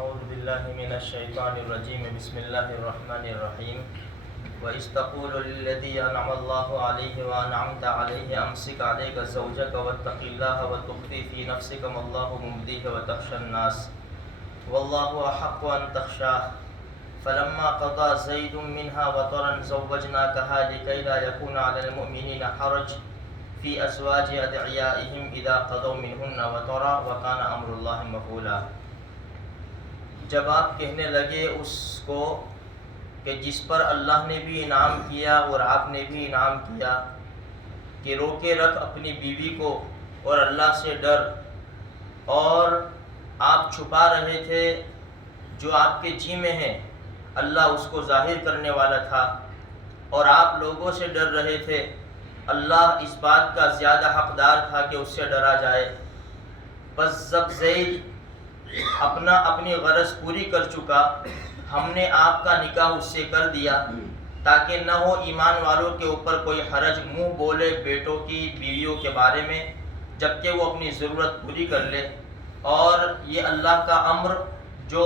اعوذ باللہ من الشیطان الرجیم بسم اللہ الرحمن الرحیم وَإِذْ تَقُولُ لِلَّذِي أَنْعَمَ اللَّهُ عَلَيْهِ وَأَنْعَمْتَ عَلَيْهِ أَمْسِكْ عَلَيْكَ زَوْجَكَ وَاتَّقِ اللَّهَ وَتُخْفِي فِي نَفْسِكَ مَا اللَّهُ مُبْدِيهِ وَتَخْشَى النَّاسَ وَاللَّهُ أَحَقُّ أَنْ تَخْشَاهُ فَلَمَّا قَضَى زَيْدٌ مِنْهَا وَطَرًا زَوَّجْنَاكَهَا لِكَيْ لَا يَكُونَ عَلَى الْمُؤْمِنِينَ حَرَجٌ فِي أَزْوَاجِ أَدْعِيَائِهِمْ إِذَا قَضَوْا مِنْهُنَّ وَطَرًا وَكَانَ أَمْرُ اللَّهِ مَفْعُولًا۔ جب آپ کہنے لگے اس کو کہ جس پر اللہ نے بھی انعام کیا اور آپ نے بھی انعام کیا کہ روکے رکھ اپنی بیوی کو اور اللہ سے ڈر، اور آپ چھپا رہے تھے جو آپ کے جی میں ہیں، اللہ اس کو ظاہر کرنے والا تھا، اور آپ لوگوں سے ڈر رہے تھے، اللہ اس بات کا زیادہ حقدار تھا کہ اس سے ڈرا جائے۔ بس جب زید اپنی غرض پوری کر چکا، ہم نے آپ کا نکاح اس سے کر دیا تاکہ نہ ہو ایمان والوں کے اوپر کوئی حرج منہ بولے بیٹوں کی بیویوں کے بارے میں، جبکہ وہ اپنی ضرورت پوری کر لے، اور یہ اللہ کا امر جو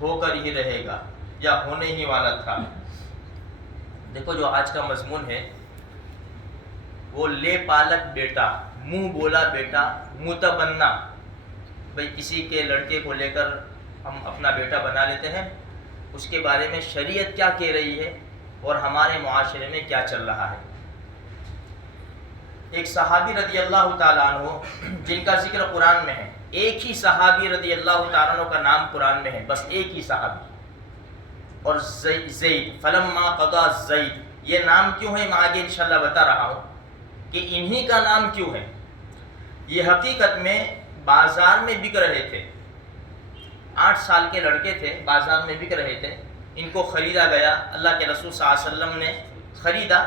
ہو کر ہی رہے گا یا ہونے ہی والا تھا۔ دیکھو جو آج کا مضمون ہے وہ لے پالک بیٹا، منہ بولا بیٹا، متبنہ، بھئی کسی کے لڑکے کو لے کر ہم اپنا بیٹا بنا لیتے ہیں، اس کے بارے میں شریعت کیا کہہ رہی ہے اور ہمارے معاشرے میں کیا چل رہا ہے۔ ایک صحابی رضی اللہ تعالیٰ عنہ جن کا ذکر قرآن میں ہے، ایک ہی صحابی رضی اللہ تعالیٰ عنہ کا نام قرآن میں ہے، بس ایک ہی صحابی، اور زید، فلما قضا زید، یہ نام کیوں ہے میں آگے انشاءاللہ بتا رہا ہوں کہ انہی کا نام کیوں ہے۔ یہ حقیقت میں بازار میں بک رہے تھے، 8 سال کے لڑکے تھے، بازار میں بک رہے تھے، ان کو خریدا گیا، اللہ کے رسول صلی اللہ علیہ وسلم نے خریدا۔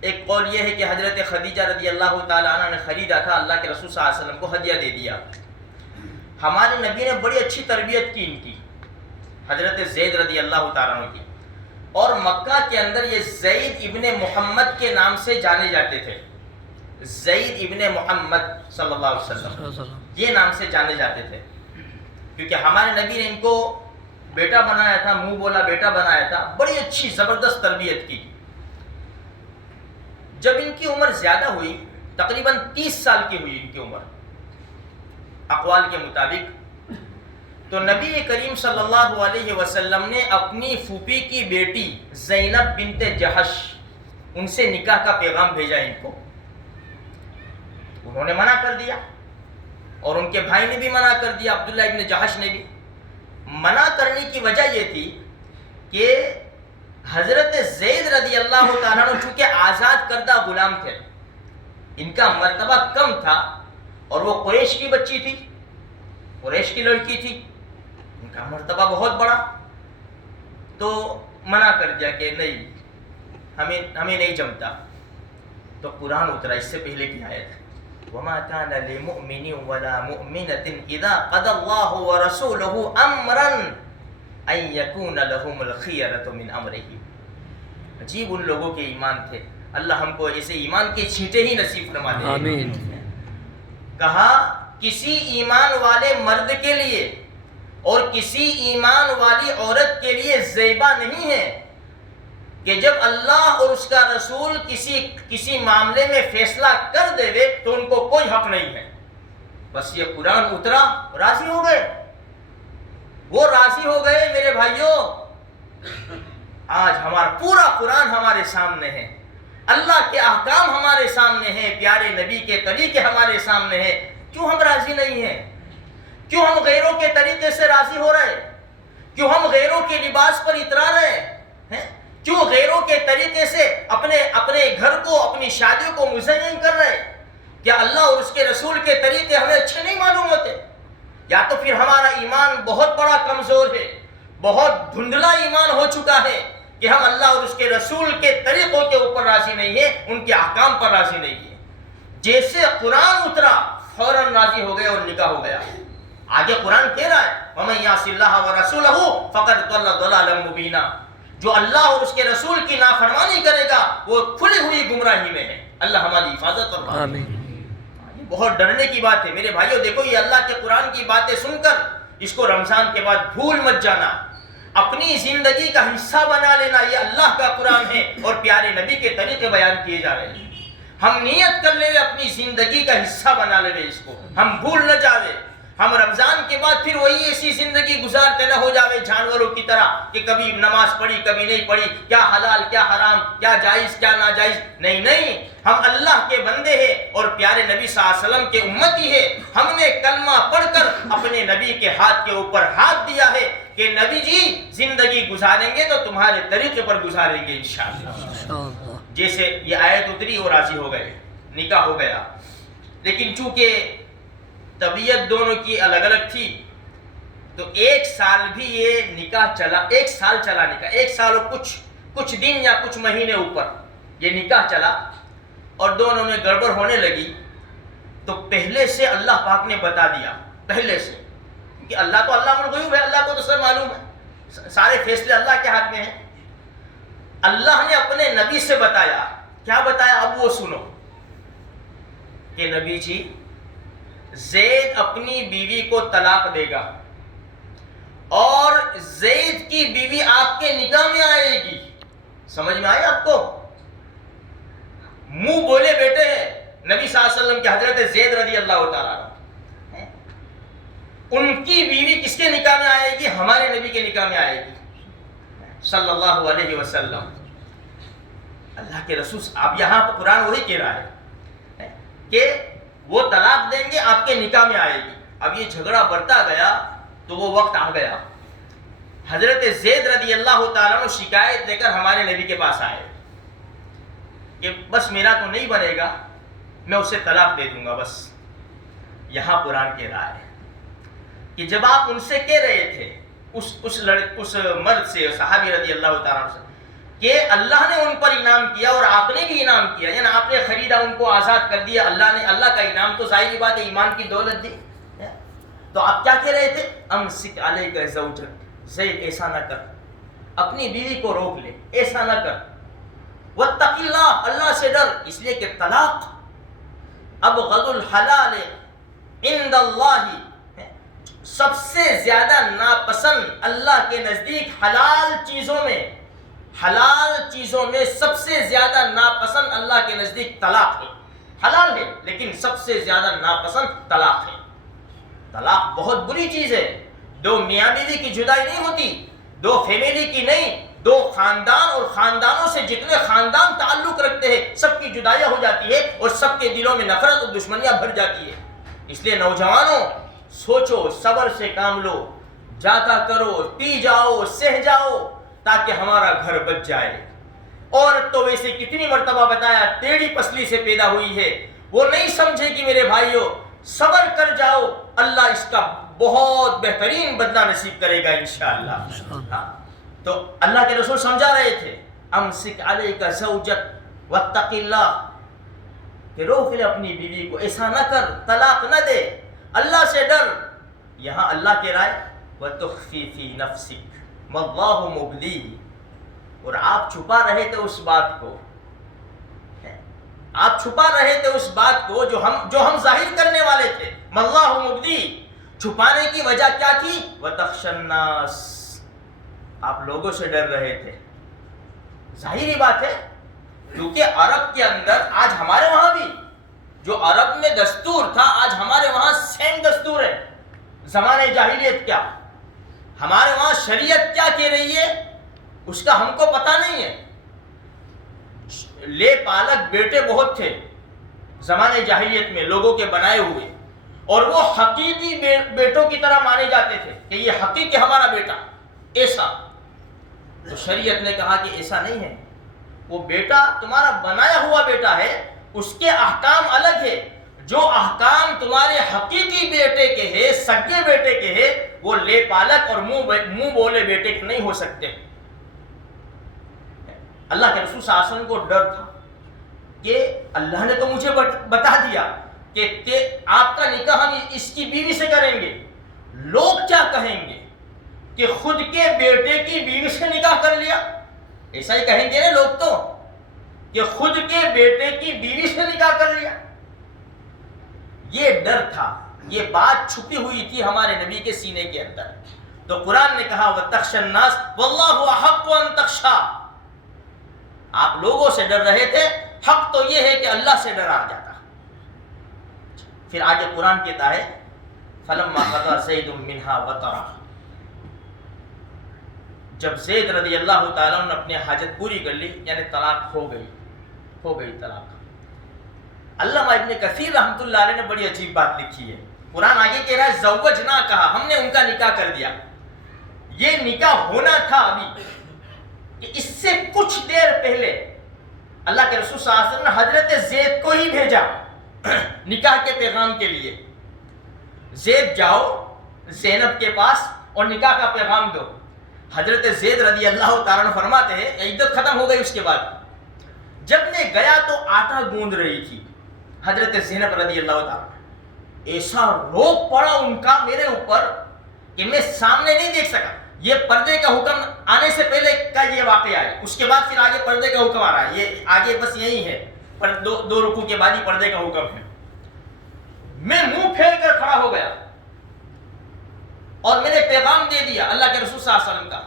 ایک قول یہ ہے کہ حضرت خدیجہ رضی اللہ تعالیٰ عنہ نے خریدا تھا، اللہ کے رسول صلی اللہ علیہ وسلم کو ہدیہ دے دیا۔ ہمارے نبی نے بڑی اچھی تربیت کی ان کی، حضرت زید رضی اللہ تعالیٰ عنہ کی، اور مکہ کے اندر یہ زید ابن محمد کے نام سے جانے جاتے تھے، زید ابن محمد صلی اللہ علیہ وسلم، یہ نام سے جانے جاتے تھے، کیونکہ ہمارے نبی نے ان کو بیٹا بنایا تھا، منہ بولا بیٹا بنایا تھا، بڑی اچھی زبردست تربیت کی۔ جب ان کی عمر زیادہ ہوئی، تقریباً 30 سال کی ہوئی ان کی عمر اقوال کے مطابق، تو نبی کریم صلی اللہ علیہ وسلم نے اپنی پھوپھی کی بیٹی زینب بنت جہش، ان سے نکاح کا پیغام بھیجا ان کو۔ انہوں نے منع کر دیا، اور ان کے بھائی نے بھی منع کر دیا، عبداللہ ابن جہش نے بھی۔ منع کرنے کی وجہ یہ تھی کہ حضرت زید رضی اللہ تعالیٰ عنہ چونکہ آزاد کردہ غلام تھے، ان کا مرتبہ کم تھا، اور وہ قریش کی بچی تھی، قریش کی لڑکی تھی، ان کا مرتبہ بہت بڑا، تو منع کر دیا کہ نہیں، ہمیں نہیں جمتا۔ تو قرآن اترا اس سے پہلے کی آیت، وَمَا كَانَ لِمُؤْمِنٍ وَلَا مُؤْمِنَةٍ إِذَا قَضَى اللَّهُ وَرَسُولُهُ أَمْرًا أَن يَكُونَ لَهُمُ الْخِيَرَةُ مِنْ أَمْرِهِ۔ عجیب ان لوگوں کے ایمان تھے، اللہ ہم کو ایسے ایمان کے چھینٹے ہی نصیب فرما دے، آمین۔ کہا کسی ایمان والے مرد کے لیے اور کسی ایمان والی عورت کے لیے زیبا نہیں ہے کہ جب اللہ اور اس کا رسول کسی معاملے میں فیصلہ کر دے تو ان کو کوئی حق نہیں ہے۔ بس یہ قرآن اترا، راضی ہو گئے، وہ راضی ہو گئے۔ میرے بھائیوں، آج ہمارا پورا قرآن ہمارے سامنے ہے، اللہ کے احکام ہمارے سامنے ہیں، پیارے نبی کے طریقے ہمارے سامنے ہیں، کیوں ہم راضی نہیں ہیں؟ کیوں ہم غیروں کے طریقے سے راضی ہو رہے؟ کیوں ہم غیروں کے لباس پر اترا رہے ہیں؟ کیوں غیروں کے طریقے سے اپنے گھر کو، اپنی شادیوں کو مزین کر رہے؟ کیا اللہ اور اس کے رسول کے طریقے ہمیں اچھے نہیں معلوم ہوتے؟ یا تو پھر ہمارا ایمان بہت بڑا کمزور ہے، بہت دھندلا ایمان ہو چکا ہے کہ ہم اللہ اور اس کے رسول کے طریقوں کے اوپر راضی نہیں ہیں، ان کے احکام پر راضی نہیں ہیں۔ جیسے قرآن اترا فوراً راضی ہو گئے اور نکاح ہو گیا۔ آگے قرآن کہہ رہا ہے وَمَن يَعْصِ اللَّهَ وَرَسُولَهُ فَقَدْ ضَلَّ ضَلَالًا مُبِينًا، جو اللہ اور اس کے رسول کی نافرمانی کرے گا وہ کھلی ہوئی گمراہی میں ہے۔ اللہ ہماری حفاظت فرمائے۔ یہ بہت ڈرنے کی بات ہے میرے بھائیوں۔ دیکھو یہ اللہ کے قرآن کی باتیں سن کر اس کو رمضان کے بعد بھول مت جانا، اپنی زندگی کا حصہ بنا لینا. یہ اللہ کا قرآن ہے اور پیارے نبی کے طریقے بیان کیے جا رہے ہیں. ہم نیت کر لے اپنی زندگی کا حصہ بنا لے اس کو، ہم بھول نہ جاوے. ہم رمضان کے بعد پھر وہی ایسی زندگی گزارتے نہ ہو جاوے جانوروں کی طرح کہ کبھی نماز پڑھی کبھی نہیں پڑھی، کیا حلال کیا حرام، کیا جائز کیا ناجائز. نہیں، ہم اللہ کے بندے ہیں اور پیارے نبی صلی اللہ علیہ وسلم کے امتی ہیں. ہم نے کلمہ پڑھ کر اپنے نبی کے ہاتھ کے اوپر ہاتھ دیا ہے کہ نبی جی زندگی گزاریں گے تو تمہارے طریقے پر گزاریں گے انشاءاللہ. جیسے یہ آیت اتری اور راضی ہو گئے، نکاح ہو گیا. لیکن چونکہ طبیعت دونوں کی الگ الگ تھی تو ایک سال بھی یہ نکاح چلا، ایک سال چلا نکاح، ایک سال اور کچھ دن یا کچھ مہینے اوپر یہ نکاح چلا اور دونوں میں گڑبڑ ہونے لگی. تو پہلے سے اللہ پاک نے بتا دیا، پہلے سے کہ اللہ تو علام الغیوب ہے، اللہ کو تو سب معلوم ہے، سارے فیصلے اللہ کے ہاتھ میں ہیں. اللہ نے اپنے نبی سے بتایا. کیا بتایا؟ اب وہ سنو کہ نبی جی زید اپنی بیوی کو طلاق دے گا اور زید کی بیوی آپ کے نکاح میں آئے گی. سمجھ میں آئے آپ کو؟ منہ بولے بیٹے ہیں نبی صلی اللہ علیہ وسلم کے حضرت زید رضی اللہ تعالیٰ عنہ، ان کی بیوی کس کے نکاح میں آئے گی؟ ہمارے نبی کے نکاح میں آئے گی صلی اللہ علیہ وسلم. اللہ کے رسول، اب یہاں پر قرآن وہی کہہ رہا ہے کہ وہ طلاق دیں گے آپ کے نکاح میں آئے گی. اب یہ جھگڑا بڑھتا گیا تو وہ وقت آ گیا. حضرت زید رضی اللہ تعالیٰ عنہ شکایت لے کر ہمارے نبی کے پاس آئے کہ بس میرا تو نہیں بنے گا، میں اسے طلاق دے دوں گا بس. یہاں قرآن کہہ رہا ہے کہ جب آپ ان سے کہہ رہے تھے اس مرد سے، صحابی رضی اللہ تعالیٰ عنہ سے، کہ اللہ نے ان پر انعام کیا اور آپ نے بھی انعام کیا، یعنی آپ نے خریدا، ان کو آزاد کر دیا، اللہ کا انعام تو ظاہری بات ہے ایمان کی دولت دی. تو آپ کیا کہہ رہے تھے؟ امسک علیک زوجک، زید ایسا نہ کر، اپنی بیوی کو روک لے، ایسا نہ کر. واتق اللہ، اللہ سے ڈر، اس لیے کہ طلاق ابغض الحلال عند اللہ، سب سے زیادہ ناپسند اللہ کے نزدیک حلال چیزوں میں سب سے زیادہ ناپسند اللہ کے نزدیک طلاق ہے. حلال ہے لیکن سب سے زیادہ ناپسند طلاق ہے. طلاق بہت بری چیز ہے. دو میاں بیوی کی جدائی نہیں ہوتی، دو فیملی کی نہیں، دو خاندان اور خاندانوں سے جتنے خاندان تعلق رکھتے ہیں سب کی جدائیاں ہو جاتی ہے اور سب کے دلوں میں نفرت اور دشمنیاں بھر جاتی ہے. اس لیے نوجوانوں سوچو، صبر سے کام لو، جاتا کرو، پی جاؤ، سہ جاؤ تاکہ ہمارا گھر بچ جائے. عورت تو ویسے کتنی مرتبہ بتایا ٹیڑھی پسلی سے پیدا ہوئی ہے، وہ نہیں سمجھے کہ میرے بھائیوں صبر کر جاؤ، اللہ اس کا بہت بہترین بدلہ نصیب کرے گا انشاءاللہ. تو اللہ کے رسول سمجھا رہے تھے امسک علیک زوجک واتق اللہ، کہ روک لے اپنی بیوی کو، ایسا نہ کر، طلاق نہ دے، اللہ سے ڈر. یہاں اللہ کے رائے وتخفی فی نفسک واللہ مبدیہ، اور آپ چھپا رہے تھے اس بات کو، آپ چھپا رہے تھے اس بات کو جو ہم ظاہر کرنے والے تھے. واللہ مبدی، چھپانے کی وجہ کیا تھی؟ وتخشى الناس، آپ لوگوں سے ڈر رہے تھے. ظاہری بات ہے کیونکہ عرب کے اندر آج ہمارے وہاں بھی جو عرب میں دستور تھا آج ہمارے وہاں سیم دستور ہے. زمانے جاہلیت کیا، ہمارے وہاں شریعت کیا کہہ رہی ہے اس کا ہم کو پتہ نہیں ہے. لے پالک بیٹے بہت تھے زمانے جاہلیت میں لوگوں کے بنائے ہوئے، اور وہ حقیقی بیٹوں کی طرح مانے جاتے تھے کہ یہ حقیقی ہمارا بیٹا ایسا. تو شریعت نے کہا کہ ایسا نہیں ہے، وہ بیٹا تمہارا بنایا ہوا بیٹا ہے، اس کے احکام الگ ہے. جو احکام تمہارے حقیقی بیٹے کے ہیں، سگے بیٹے کے ہیں، وہ لے پالک اور منہ بولے بیٹے کے نہیں ہو سکتے. اللہ کے رسول صلی اللہ علیہ وسلم کو ڈر تھا کہ اللہ نے تو مجھے بتا دیا کہ آپ کا نکاح ہم اس کی بیوی سے کریں گے، لوگ کیا کہیں گے کہ خود کے بیٹے کی بیوی سے نکاح کر لیا. ایسا ہی کہیں گے نا لوگ تو کہ خود کے بیٹے کی بیوی سے نکاح کر لیا. یہ ڈر تھا یہ بات چھپی ہوئی تھی ہمارے نبی کے سینے کے اندر. تو قرآن نے کہا وَتَخْشَى النَّاسَ وَاللَّهُ أَحَقُّ أَن تَخْشَىٰ. آپ لوگوں سے ڈر رہے تھے، حق تو یہ ہے کہ اللہ سے ڈرا جاتا. پھر آگے قرآن کہتا ہے فَلَمَّا قَضَىٰ زَيْدٌ مِّنْهَا وَطَرًا. جب زید رضی اللہ تعالیٰ نے اپنی حاجت پوری کر لی، یعنی طلاق ہو گئی طلاق. علامہ ابن کثیر رحمۃ اللہ علیہ نے بڑی عجیب بات لکھی ہے. قرآن آگے کہہ رہا ہے زوجنا کہا، ہم نے ان کا نکاح کر دیا. یہ نکاح ہونا تھا ابھی کہ اس سے کچھ دیر پہلے اللہ کے رسول صلی اللہ علیہ وسلم نے حضرت زید کو ہی بھیجا نکاح کے پیغام کے لیے. زید جاؤ زینب کے پاس اور نکاح کا پیغام دو. حضرت زید رضی اللہ تعالیٰ عنہ فرماتے ہیں عدت ختم ہو گئی. اس کے بعد جب میں گیا تو آٹا گوندھ رہی تھی حضرت زینب رضی اللہ تعالیٰ. ایسا روب پڑا ان کا میرے اوپر کہ میں سامنے نہیں دیکھ سکا. یہ پردے کا حکم آنے سے پہلے کا یہ واقعہ ہے. اس کے بعد پھر آگے پردے کا حکم آ رہا ہے. یہ آگے بس یہی ہے، پر دو رکوع کے بعد ہی پردے کا حکم ہے. میں منہ پھیر کر کھڑا ہو گیا اور میں نے پیغام دے دیا اللہ کے رسول صلی اللہ علیہ وسلم کا.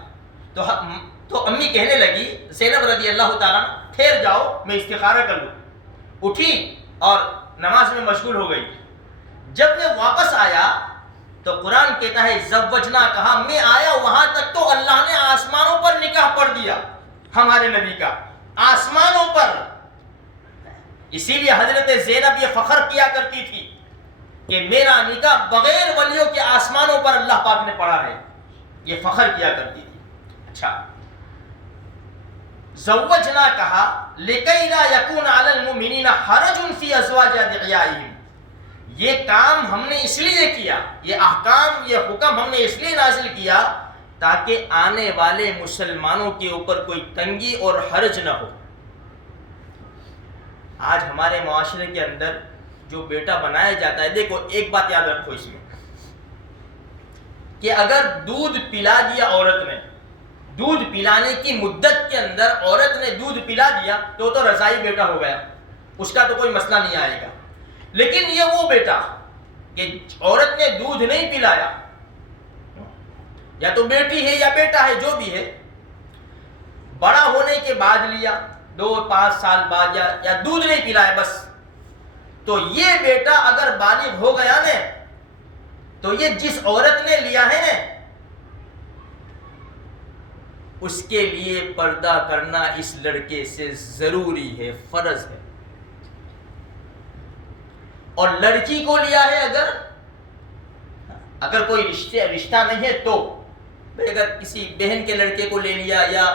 تو امی کہنے لگی زینب رضی اللہ تعالیٰ ٹھہر جاؤ میں استخارہ کر لوں. اٹھی اور نماز میں مشغول ہو گئی. جب میں واپس آیا تو قرآن کہتا ہے زوجنا کہا، میں آیا وہاں تک تو اللہ نے آسمانوں پر نکاح پڑھ دیا ہمارے نبی کا، آسمانوں پر. اسی لیے حضرت زینب یہ فخر کیا کرتی تھی کہ میرا نکاح بغیر ولیوں کے آسمانوں پر اللہ پاک نے پڑھا ہے. یہ فخر کیا کرتی تھی. اچھا زوجنا کہا لِكَيْ لَا يَكُونَ عَلَى الْمُؤْمِنِينَ حَرَجٌ فِي أَزْوَاجِ أَدْعِيَائِهِمْ. یہ کام ہم نے اس لیے کیا، یہ احکام یہ حکم ہم نے اس لیے نازل کیا تاکہ آنے والے مسلمانوں کے اوپر کوئی تنگی اور حرج نہ ہو. آج ہمارے معاشرے کے اندر جو بیٹا بنایا جاتا ہے، دیکھو ایک بات یاد رکھو اس میں کہ اگر دودھ پلا دیا عورت نے، دودھ پلانے کی مدت کے اندر عورت نے دودھ پلا دیا تو رضائی بیٹا ہو گیا، اس کا تو کوئی مسئلہ نہیں آئے گا. لیکن یہ وہ بیٹا کہ عورت نے دودھ نہیں پلایا، یا تو بیٹی ہے یا بیٹا ہے جو بھی ہے، بڑا ہونے کے بعد لیا 2-5 سال بعد یا دودھ نہیں پلایا بس، تو یہ بیٹا اگر بالغ ہو گیا نا تو یہ جس عورت نے لیا ہے نا اس کے لیے پردہ کرنا اس لڑکے سے ضروری ہے، فرض ہے. اور لڑکی کو لیا ہے اگر کوئی رشتہ نہیں ہے تو اگر کسی بہن کے لڑکے کو لے لیا یا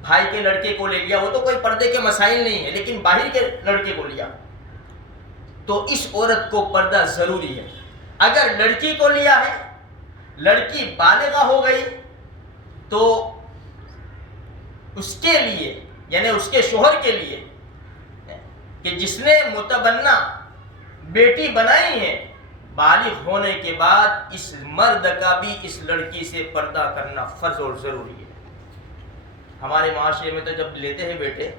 بھائی کے لڑکے کو لے لیا وہ تو کوئی پردے کے مسائل نہیں ہے. لیکن باہر کے لڑکے کو لیا تو اس عورت کو پردہ ضروری ہے. اگر لڑکی کو لیا ہے، لڑکی بالغہ ہو گئی تو اس کے لیے یعنی اس کے شوہر کے لیے کہ جس نے متبنہ بیٹی بنائی ہے، بالغ ہونے کے بعد اس مرد کا بھی اس لڑکی سے پردہ کرنا فرض اور ضروری ہے. ہمارے معاشرے میں تو جب لیتے ہیں بیٹے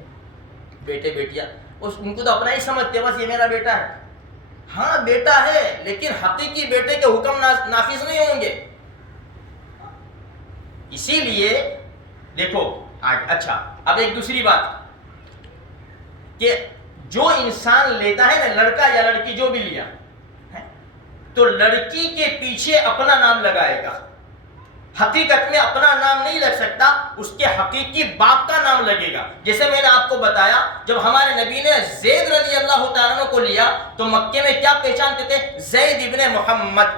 بیٹیاں ان کو تو اپنا ہی سمجھتے بس یہ میرا بیٹا ہے. ہاں بیٹا ہے لیکن حقیقی بیٹے کے حکم نافذ نہیں ہوں گے. اسی لیے دیکھو اچھا اب ایک دوسری بات کہ جو انسان لیتا ہے نا لڑکا یا لڑکی جو بھی لیا تو لڑکی کے پیچھے اپنا نام لگائے گا. حقیقت میں اپنا نام نہیں لگ سکتا، اس کے حقیقی باپ کا نام لگے گا. جیسے میں نے آپ کو بتایا جب ہمارے نبی نے زید رضی اللہ تعالیٰ عنہ کو لیا تو مکے میں کیا پہچانتے تھے؟ زید ابن محمد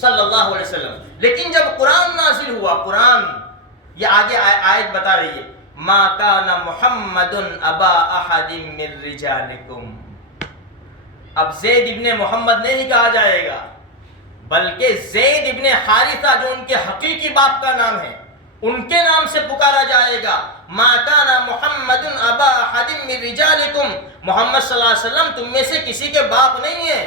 صلی اللہ علیہ وسلم. لیکن جب قرآن نازل ہوا، قرآن یہ آگے آیت بتا رہی ہے ما کان محمد ابا احد من رجالکم. اب زید ابن محمد نہیں کہا جائے گا بلکہ زید ابن حارثہ جو ان کے حقیقی باپ کا نام ہے ان کے نام سے پکارا جائے گا. ما کان محمد ابا احد من رجالکم، محمد صلی اللہ علیہ وسلم تم میں سے کسی کے باپ نہیں ہے.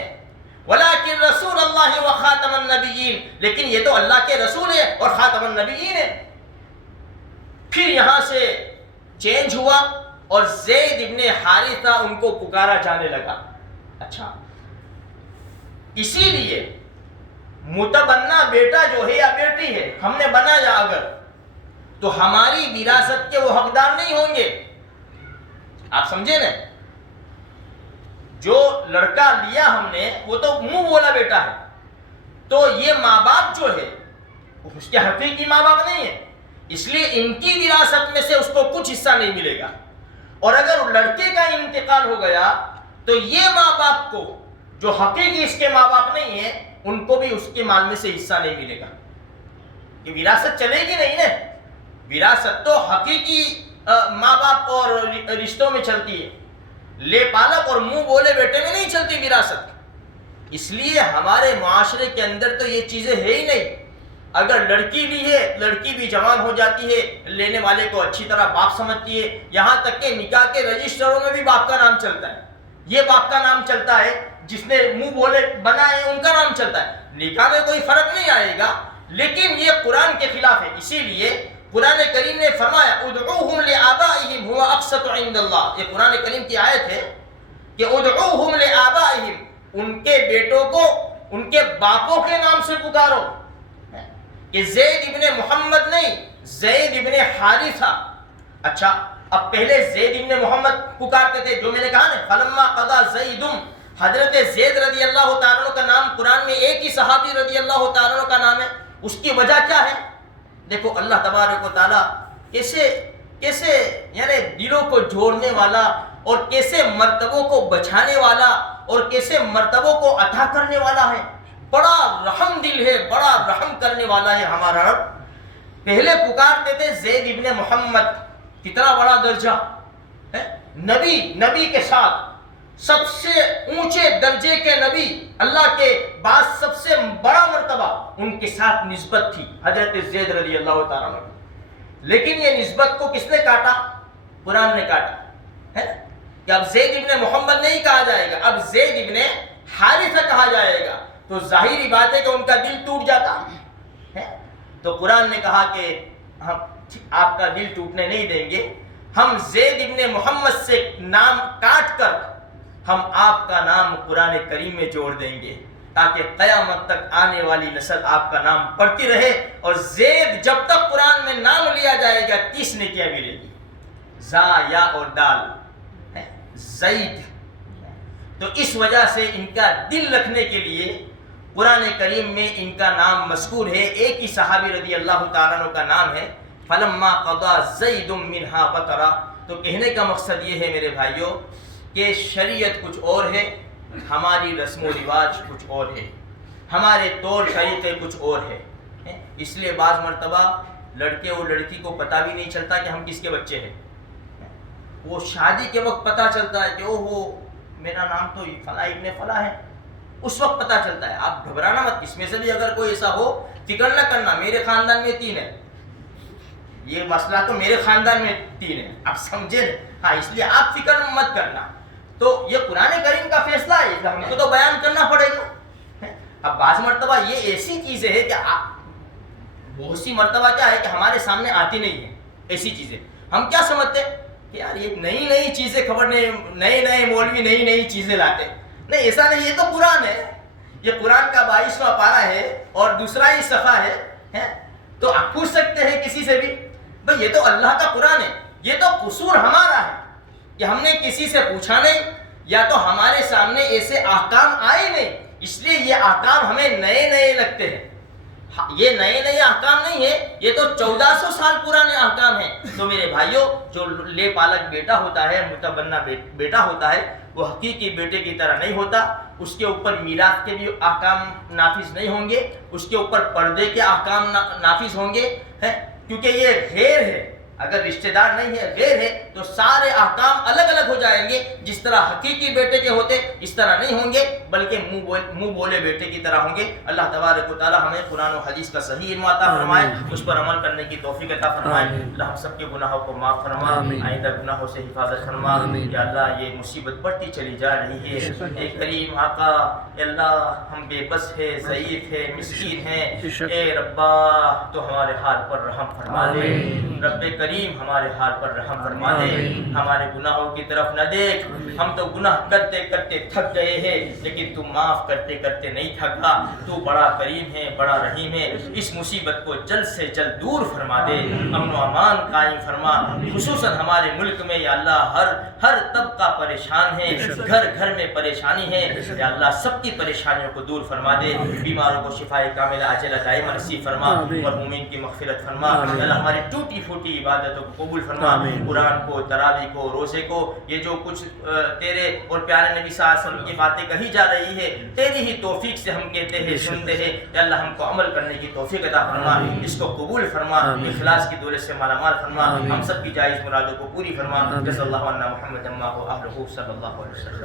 ولکن رسول اللہ و خاتم النبیین، لیکن یہ تو اللہ کے رسول ہے اور خاتم النبیین ہے. پھر یہاں سے چینج ہوا اور زید ابن حارثہ ان کو پکارا جانے لگا. اچھا اسی لیے متبنہ بیٹا جو ہے یا بیٹی ہے ہم نے بنایا اگر، تو ہماری وراثت کے وہ حقدار نہیں ہوں گے. آپ سمجھے نا؟ جو لڑکا لیا ہم نے وہ تو منہ بولا بیٹا ہے، تو یہ ماں باپ جو ہے اس کے حقیقی ماں باپ نہیں ہے، اس لیے ان کی وراثت میں سے اس کو کچھ حصہ نہیں ملے گا. اور اگر لڑکے کا انتقال ہو گیا تو یہ ماں باپ کو جو حقیقی اس کے ماں باپ نہیں ہیں ان کو بھی اس کے مال میں سے حصہ نہیں ملے گا. یہ وراثت چلے گی نہیں نا. وراثت تو حقیقی ماں باپ اور رشتوں میں چلتی ہے، لے پالک اور منہ بولے بیٹے میں نہیں چلتی وراثت. اس لیے ہمارے معاشرے کے اندر تو یہ چیزیں ہے ہی نہیں. اگر لڑکی بھی ہے، لڑکی بھی جوان ہو جاتی ہے، لینے والے کو اچھی طرح باپ سمجھتی ہے، یہاں تک کہ نکاح کے رجسٹروں میں بھی باپ کا نام چلتا ہے. یہ باپ کا نام چلتا ہے، جس نے منہ بولے بنائے ان کا نام چلتا ہے. نکاح میں کوئی فرق نہیں آئے گا، لیکن یہ قرآن کے خلاف ہے. اسی لیے قرآن کریم نے فرمایا ادعوہم لآبائہم هو اقسط عند اللہ. یہ قرآن کریم کی آیت ہے کہ ادعوہم لآبائہم، ان کے بیٹوں کو ان کے باپوں کے نام سے پکارو. کہ زید ابن محمد نہیں، زید ابن حارثہ. اچھا، اب پہلے زید ابن محمد پکارتے تھے، جو میں نے کہا نا فلما قضا زید، حضرت زید رضی اللہ تعالیٰ عنہ کا نام قرآن میں ایک ہی صحابی رضی اللہ تعالیٰ عنہ کا نام ہے. اس کی وجہ کیا ہے؟ دیکھو اللہ تبارک و تعالیٰ کیسے یعنی دلوں کو جوڑنے والا اور کیسے مرتبوں کو بچانے والا اور کیسے مرتبوں کو عطا کرنے والا ہے. بڑا رحم دل ہے، بڑا رحم کرنے والا ہے ہمارا رب. پہلے پکارتے تھے زید ابن محمد، کتنا بڑا درجہ ہے. نبی کے ساتھ سب سے اونچے درجے کے نبی، اللہ کے بعد سب سے بڑا مرتبہ ان کے ساتھ نسبت تھی حضرت زید رضی اللہ تعالیٰ عنہ. لیکن یہ نسبت کو کس نے کاٹا؟ قرآن نے کاٹا ہے کہ اب زید ابن محمد نہیں کہا جائے گا، اب زید ابن حارثہ کہا جائے گا. تو ظاہری بات ہے کہ ان کا دل ٹوٹ جاتا ہے. تو قرآن نے کہا کہ ہم آپ کا دل ٹوٹنے نہیں دیں گے، ہم زید ابن محمد سے نام کاٹ کر ہم آپ کا نام قرآن کریم میں جوڑ دیں گے، تاکہ قیامت تک آنے والی نسل آپ کا نام پڑھتی رہے. اور زید جب تک قرآن میں نام لیا جائے گا 30 نیکیاں ملے گی. زا یا اور دال زید. تو اس وجہ سے ان کا دل رکھنے کے لیے قرآن کریم میں ان کا نام مذکور ہے. ایک ہی صحابی رضی اللہ تعالیٰ عنہ کا نام ہے فلما قضا زید منہا وطرا. تو کہنے کا مقصد یہ ہے میرے بھائیوں کہ شریعت کچھ اور ہے، ہماری رسم و رواج کچھ اور ہے، ہمارے طور طریقے کچھ اور ہے. اس لیے بعض مرتبہ لڑکے اور لڑکی کو پتہ بھی نہیں چلتا کہ ہم کس کے بچے ہیں. وہ شادی کے وقت پتہ چلتا ہے کہ اوہو میرا نام تو فلاں ابن فلاں ہے، اس وقت پتہ چلتا ہے. آپ گھبرانا مت، اس میں سے بھی اگر کوئی ایسا ہو فکر نہ کرنا میرے خاندان میں 3 ہے، یہ مسئلہ تو میرے خاندان میں 3 ہے. آپ سمجھے؟ ہاں، اس لیے آپ فکر مت کرنا. تو یہ قرآن کریم کا فیصلہ ہے، ہم کو تو بیان کرنا پڑے گا. اب بعض مرتبہ یہ ایسی چیزیں ہے کہ بہت سی مرتبہ کیا ہے کہ ہمارے سامنے آتی نہیں ہے ایسی چیزیں. ہم کیا سمجھتے ہیں کہ یار یہ نئی چیزیں خبر نہیں، نئے مولوی نئی چیزیں لاتے. نہیں، ایسا نہیں. یہ تو قرآن ہے، یہ قرآن کا 22واں پارہ ہے اور دوسرا ہی صفحہ ہے. تو آپ پوچھ سکتے ہیں کسی سے بھی بھئی یہ تو اللہ کا قرآن ہے. یہ تو قصور ہمارا ہے کہ ہم نے کسی سے پوچھا نہیں، یا تو ہمارے سامنے ایسے احکام آئے نہیں، اس لیے یہ احکام ہمیں نئے لگتے ہیں. یہ نئے احکام نہیں ہے، یہ تو 1400 سال پرانے احکام ہیں. تو میرے بھائیوں، جو لے پالک بیٹا ہوتا ہے، متبنہ بیٹا ہوتا ہے، وہ حقیقی بیٹے کی طرح نہیں ہوتا. اس کے اوپر میراث کے بھی احکام نافذ نہیں ہوں گے، اس کے اوپر پردے کے احکام نافذ ہوں گے، کیونکہ یہ غیر ہے. اگر رشتہ دار نہیں ہے، غیر ہے، تو سارے احکام الگ ہو جائیں گے. جس طرح حقیقی بیٹے کے ہوتے اس طرح نہیں ہوں گے، بلکہ منہ بولے بیٹے کی طرح ہوں گے. اللہ تبارک و تعالی ہمیں قرآن و حدیث کا صحیح علم عطا فرمائے، اس پر عمل کرنے کی توفیق عطا فرمائے. اللہ ہم سب کے گناہوں کو معاف فرما، آئندہ گناہوں سے حفاظت فرما. یا اللہ یہ مصیبت بڑھتی چلی جا رہی ہے. اے کریم آقا، اے اللہ ہم بے بس ہے، ضعیف ہے، مسکین ہیں. اے ربا تو ہمارے حال پر رحم فرما دے. رب کریم کریم ہمارے حال پر رحم فرما دے، ہمارے گناہوں کی طرف نہ دیکھ، ہم تو گناہ کرتے کرتے تھک گئے ہیں لیکن تو معاف کرتے کرتے نہیں تھکا، تو بڑا کریم ہے، بڑا رحیم ہے، اس مصیبت کو جلد سے جلد دور فرما دے، امن و امان قائم فرما، خصوصاً ہمارے ملک میں یا اللہ ہر طبقہ پریشان ہے، گھر گھر میں پریشانی ہے، یا اللہ سب کی پریشانیوں کو دور فرما دے، بیماروں کو شفائے کاملہ عاجلہ دائمہ نصیب فرما، مرحومین کی مغفرت فرما، یا اللہ ہماری ٹوٹی پھوٹی عبادتوں کو قبول فرما، قرآن کو، تراویح کو، روزے کو، یہ جو کچھ تیرے اور پیارے نبی صلی اللہ علیہ وسلم کی باتیں کہی جا رہی ہے، تیری ہی توفیق سے ہم کہتے ہیں، سنتے ہیں، یا اللہ ہم کو عمل کرنے کی توفیق عطا فرما، اس کو قبول فرما، اخلاص کی دولت سے مالا مال فرما، ہم سب کی جائز مرادوں کو پوری فرما، جزا اللہ عنا محمد اما و اہلہ صلی اللہ علیہ وسلم۔